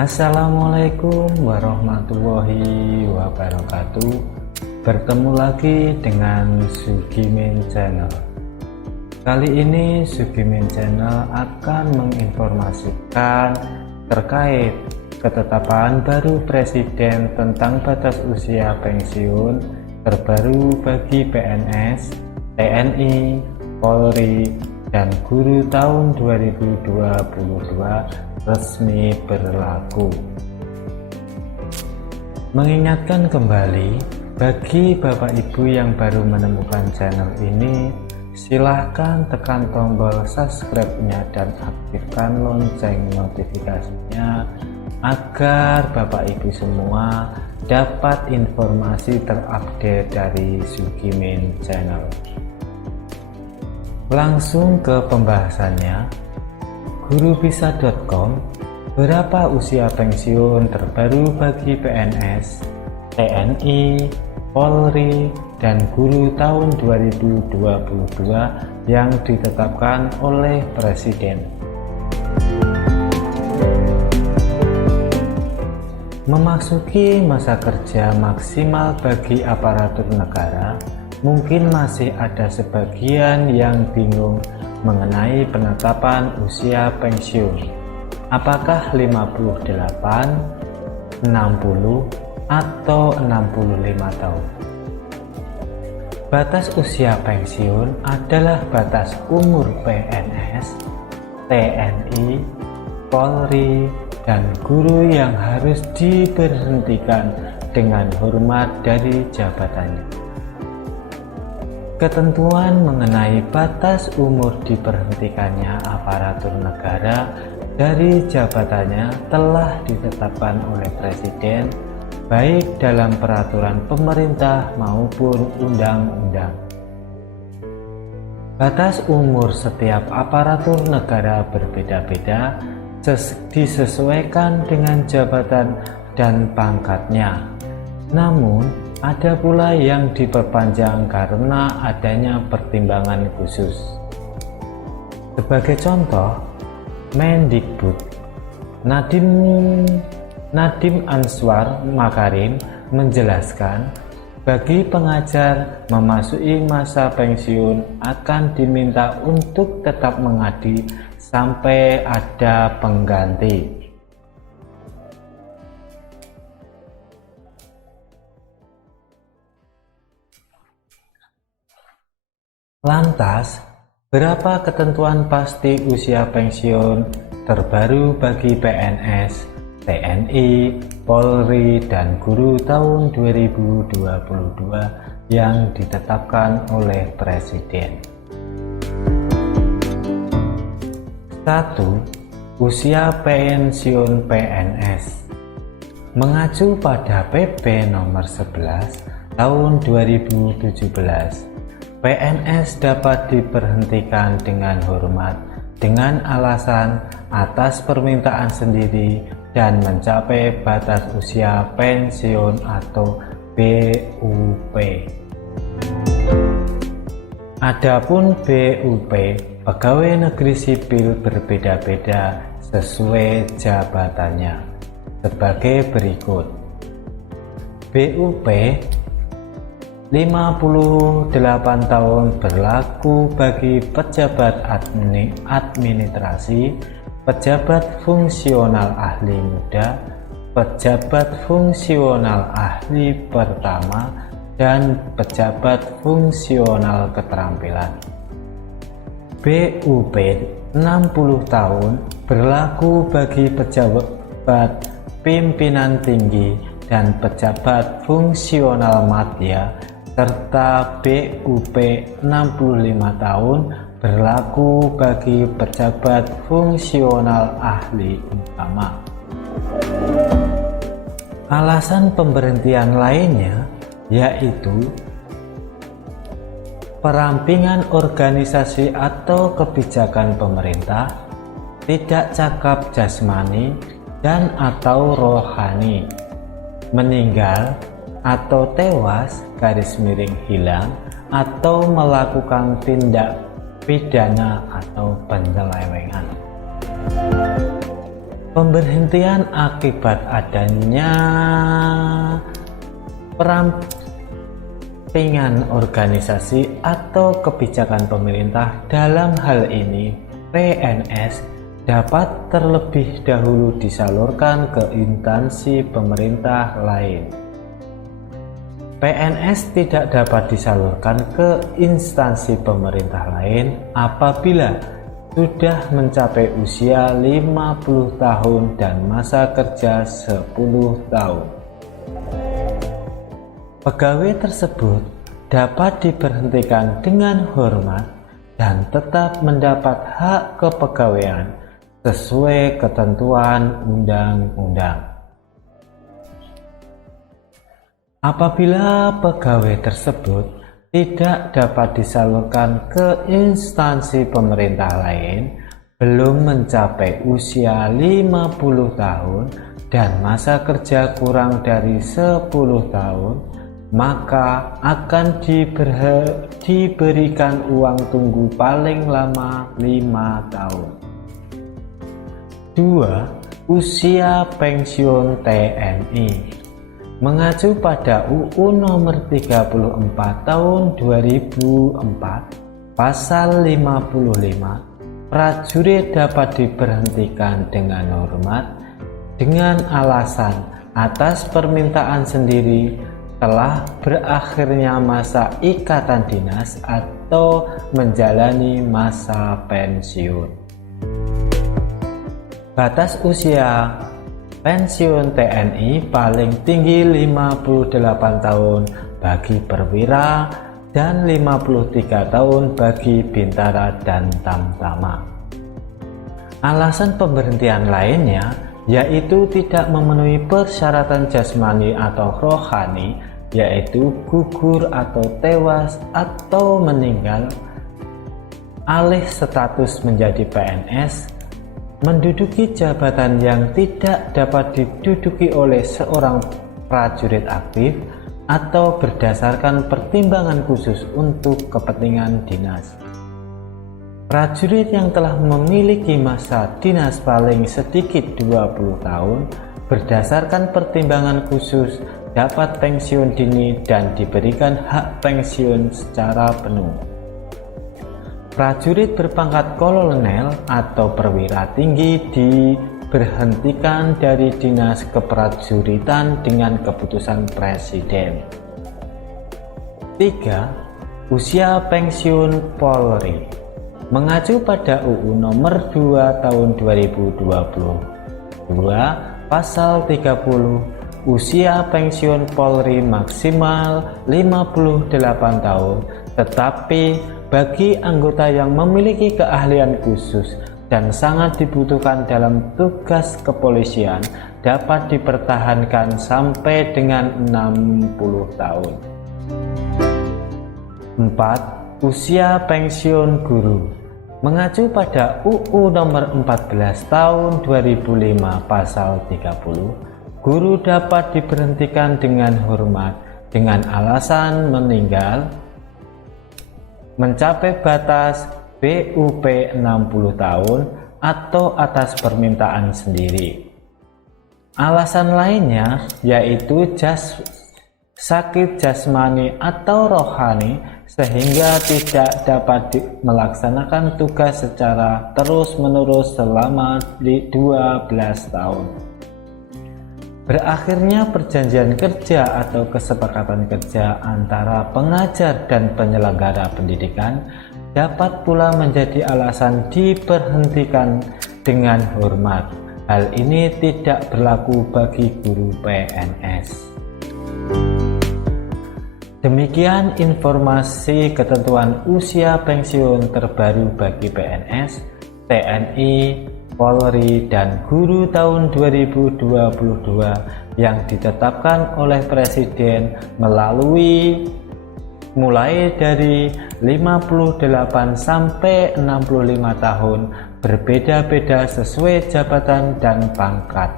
Assalamualaikum warahmatullahi wabarakatuh. Bertemu lagi dengan Sugimin Channel. Kali ini Sugimin Channel akan menginformasikan terkait ketetapan baru Presiden tentang batas usia pensiun terbaru bagi PNS, TNI, Polri, dan guru tahun 2022 resmi berlaku. Mengingatkan kembali bagi Bapak Ibu yang baru menemukan channel ini, silahkan tekan tombol subscribe-nya dan aktifkan lonceng notifikasinya agar Bapak Ibu semua dapat informasi terupdate dari Sugimin Channel. Langsung ke pembahasannya. Gurubisa.com, berapa usia pensiun terbaru bagi PNS, TNI, Polri, dan guru tahun 2022 yang ditetapkan oleh Presiden. Memasuki masa kerja maksimal bagi aparatur negara, mungkin masih ada sebagian yang bingung mengenai penetapan usia pensiun. Apakah 58, 60, atau 65 tahun? Batas usia pensiun adalah batas umur PNS, TNI, Polri, dan guru yang harus diberhentikan dengan hormat dari jabatannya. Ketentuan mengenai batas umur diberhentikannya aparatur negara dari jabatannya telah ditetapkan oleh Presiden, baik dalam peraturan pemerintah maupun undang-undang. Batas umur setiap aparatur negara berbeda-beda, disesuaikan dengan jabatan dan pangkatnya. Namun, ada pula yang diperpanjang karena adanya pertimbangan khusus. Sebagai contoh, Mendikbud Nadiem Answar Makarim menjelaskan, bagi pengajar memasuki masa pensiun akan diminta untuk tetap mengabdi sampai ada pengganti. Lantas, berapa ketentuan pasti usia pensiun terbaru bagi PNS, TNI, Polri, dan guru tahun 2022 yang ditetapkan oleh Presiden? 1. Usia pensiun PNS. Mengacu pada PP nomor 11 tahun 2017, PNS dapat diberhentikan dengan hormat dengan alasan atas permintaan sendiri dan mencapai batas usia pensiun atau BUP. Adapun BUP pegawai negeri sipil berbeda-beda sesuai jabatannya sebagai berikut. BUP 58 tahun berlaku bagi pejabat administrasi, pejabat fungsional ahli muda, pejabat fungsional ahli pertama, dan pejabat fungsional keterampilan. BUP 60 tahun berlaku bagi pejabat pimpinan tinggi dan pejabat fungsional madya, serta BUP 65 tahun berlaku bagi pejabat fungsional ahli utama. Alasan pemberhentian lainnya yaitu perampingan organisasi atau kebijakan pemerintah, tidak cakap jasmani dan atau rohani, meninggal atau tewas (hilang) atau melakukan tindak pidana atau penyelewengan. Pemberhentian akibat adanya perampingan organisasi atau kebijakan pemerintah. Dalam hal ini, PNS dapat terlebih dahulu disalurkan ke instansi pemerintah lain. PNS tidak dapat disalurkan ke instansi pemerintah lain apabila sudah mencapai usia 50 tahun dan masa kerja 10 tahun. Pegawai tersebut dapat diberhentikan dengan hormat dan tetap mendapat hak kepegawaian sesuai ketentuan undang-undang. Apabila pegawai tersebut tidak dapat disalurkan ke instansi pemerintah lain, belum mencapai usia 50 tahun dan masa kerja kurang dari 10 tahun, maka akan diberikan uang tunggu paling lama 5 tahun. 2. Usia pensiun TNI. Mengacu pada UU Nomor 34 Tahun 2004, Pasal 55, prajurit dapat diberhentikan dengan hormat dengan alasan atas permintaan sendiri telah berakhirnya masa ikatan dinas atau menjalani masa pensiun. Batas usia pensiun TNI paling tinggi 58 tahun bagi perwira dan 53 tahun bagi bintara dan tamtama. Alasan pemberhentian lainnya yaitu tidak memenuhi persyaratan jasmani atau rohani, yaitu gugur atau tewas atau meninggal, alih status menjadi PNS, menduduki jabatan yang tidak dapat diduduki oleh seorang prajurit aktif, atau berdasarkan pertimbangan khusus untuk kepentingan dinas. Prajurit yang telah memiliki masa dinas paling sedikit 20 tahun berdasarkan pertimbangan khusus dapat pensiun dini dan diberikan hak pensiun secara penuh. Prajurit berpangkat kolonel atau perwira tinggi diberhentikan dari dinas keprajuritan dengan keputusan Presiden. 3. Usia pensiun Polri. Mengacu pada UU Nomor 2 Tahun 2022, Pasal 30, usia pensiun Polri maksimal 58 tahun, tetapi bagi anggota yang memiliki keahlian khusus dan sangat dibutuhkan dalam tugas kepolisian dapat dipertahankan sampai dengan 60 tahun. 4. Usia pensiun guru. Mengacu pada UU Nomor 14 Tahun 2005 Pasal 30, guru dapat diberhentikan dengan hormat dengan alasan meninggal, mencapai batas BUP 60 tahun atau atas permintaan sendiri. Alasan lainnya yaitu sakit jasmani atau rohani sehingga tidak dapat melaksanakan tugas secara terus-menerus selama 12 tahun. Berakhirnya perjanjian kerja atau kesepakatan kerja antara pengajar dan penyelenggara pendidikan dapat pula menjadi alasan diberhentikan dengan hormat. Hal ini tidak berlaku bagi guru PNS. Demikian informasi ketentuan usia pensiun terbaru bagi PNS, TNI, Polri, dan guru tahun 2022 yang ditetapkan oleh Presiden melalui mulai dari 58 sampai 65 tahun, berbeda-beda sesuai jabatan dan pangkat.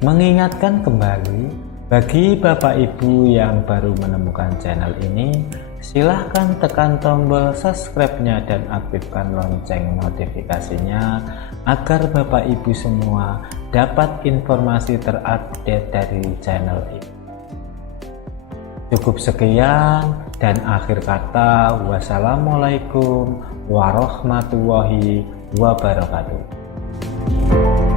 Mengingatkan kembali bagi Bapak Ibu yang baru menemukan channel ini, silahkan tekan tombol subscribe-nya dan aktifkan lonceng notifikasinya agar Bapak Ibu semua dapat informasi terupdate dari channel ini. Cukup sekian dan akhir kata, wassalamualaikum warahmatullahi wabarakatuh.